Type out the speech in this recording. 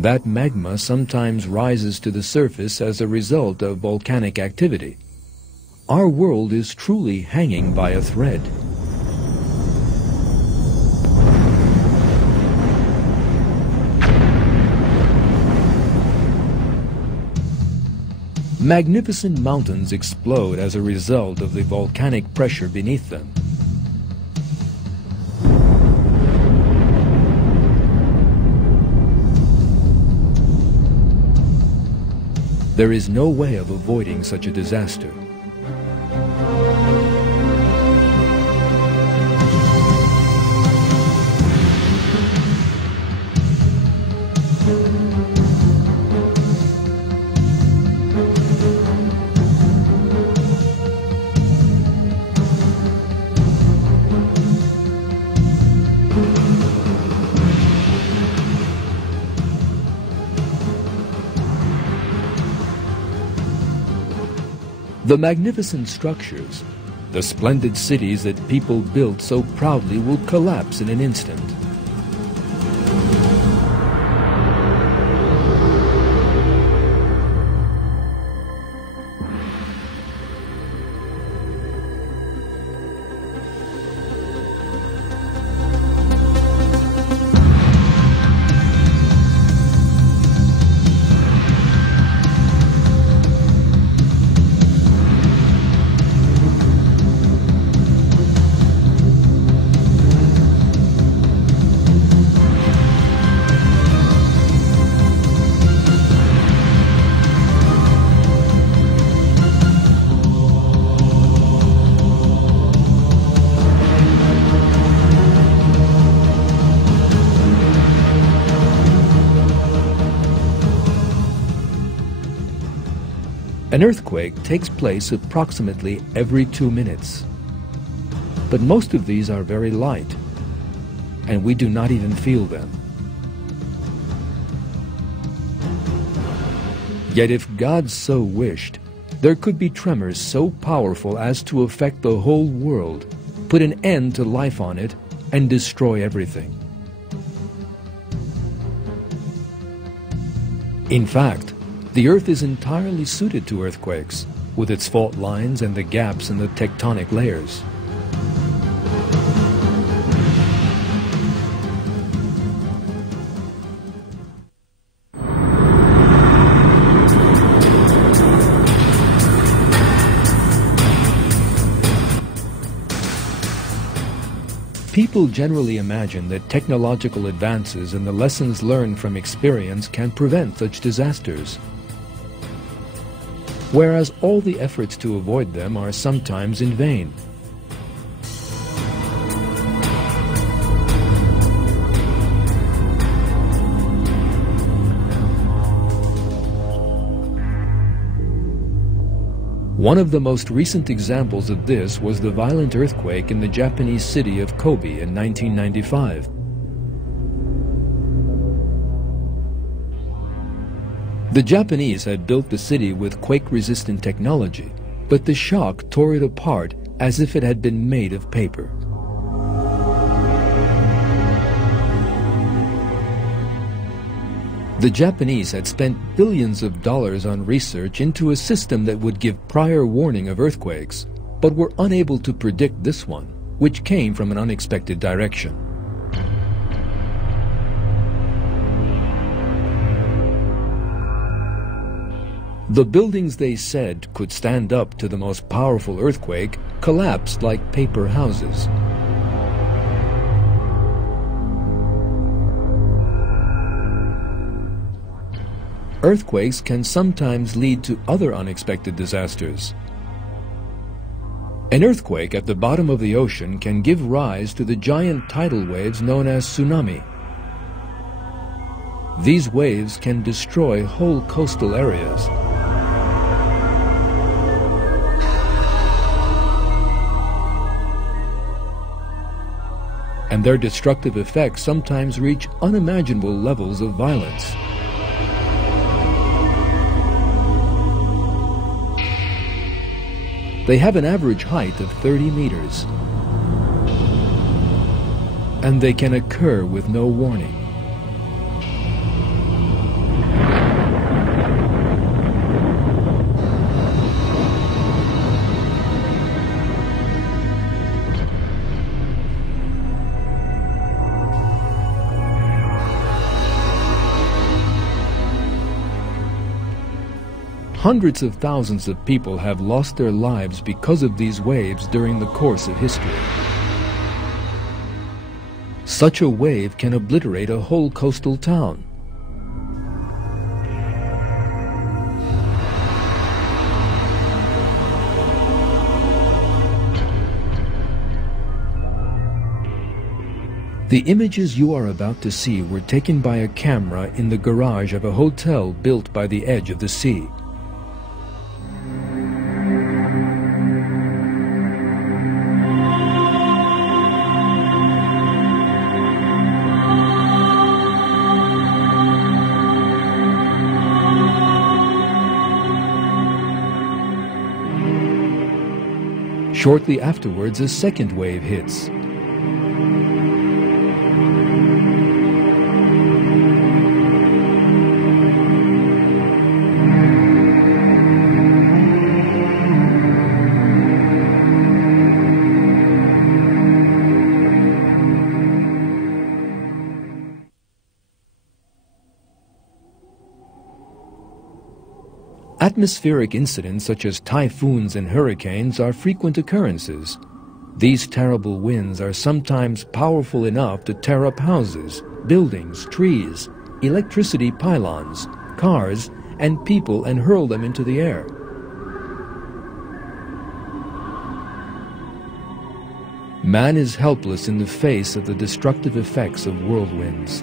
That magma sometimes rises to the surface as a result of volcanic activity. Our world is truly hanging by a thread. Magnificent mountains explode as a result of the volcanic pressure beneath them. There is no way of avoiding such a disaster. The magnificent structures, the splendid cities that people built so proudly will collapse in an instant. An earthquake takes place approximately every 2 minutes. But most of these are very light, and we do not even feel them. Yet if God so wished, there could be tremors so powerful as to affect the whole world, put an end to life on it, and destroy everything. In fact, the Earth is entirely suited to earthquakes, with its fault lines and the gaps in the tectonic layers. People generally imagine that technological advances and the lessons learned from experience can prevent such disasters, whereas all the efforts to avoid them are sometimes in vain. One of the most recent examples of this was the violent earthquake in the Japanese city of Kobe in 1995. The Japanese had built the city with quake-resistant technology, but the shock tore it apart as if it had been made of paper. The Japanese had spent billions of dollars on research into a system that would give prior warning of earthquakes, but were unable to predict this one, which came from an unexpected direction. The buildings they said could stand up to the most powerful earthquake collapsed like paper houses. Earthquakes can sometimes lead to other unexpected disasters. An earthquake at the bottom of the ocean can give rise to the giant tidal waves known as tsunami. These waves can destroy whole coastal areas. And their destructive effects sometimes reach unimaginable levels of violence. They have an average height of 30 meters, and they can occur with no warning. Hundreds of thousands of people have lost their lives because of these waves during the course of history. Such a wave can obliterate a whole coastal town. The images you are about to see were taken by a camera in the garage of a hotel built by the edge of the sea. Shortly afterwards, a second wave hits. Atmospheric incidents such as typhoons and hurricanes are frequent occurrences. These terrible winds are sometimes powerful enough to tear up houses, buildings, trees, electricity pylons, cars, and people and hurl them into the air. Man is helpless in the face of the destructive effects of whirlwinds.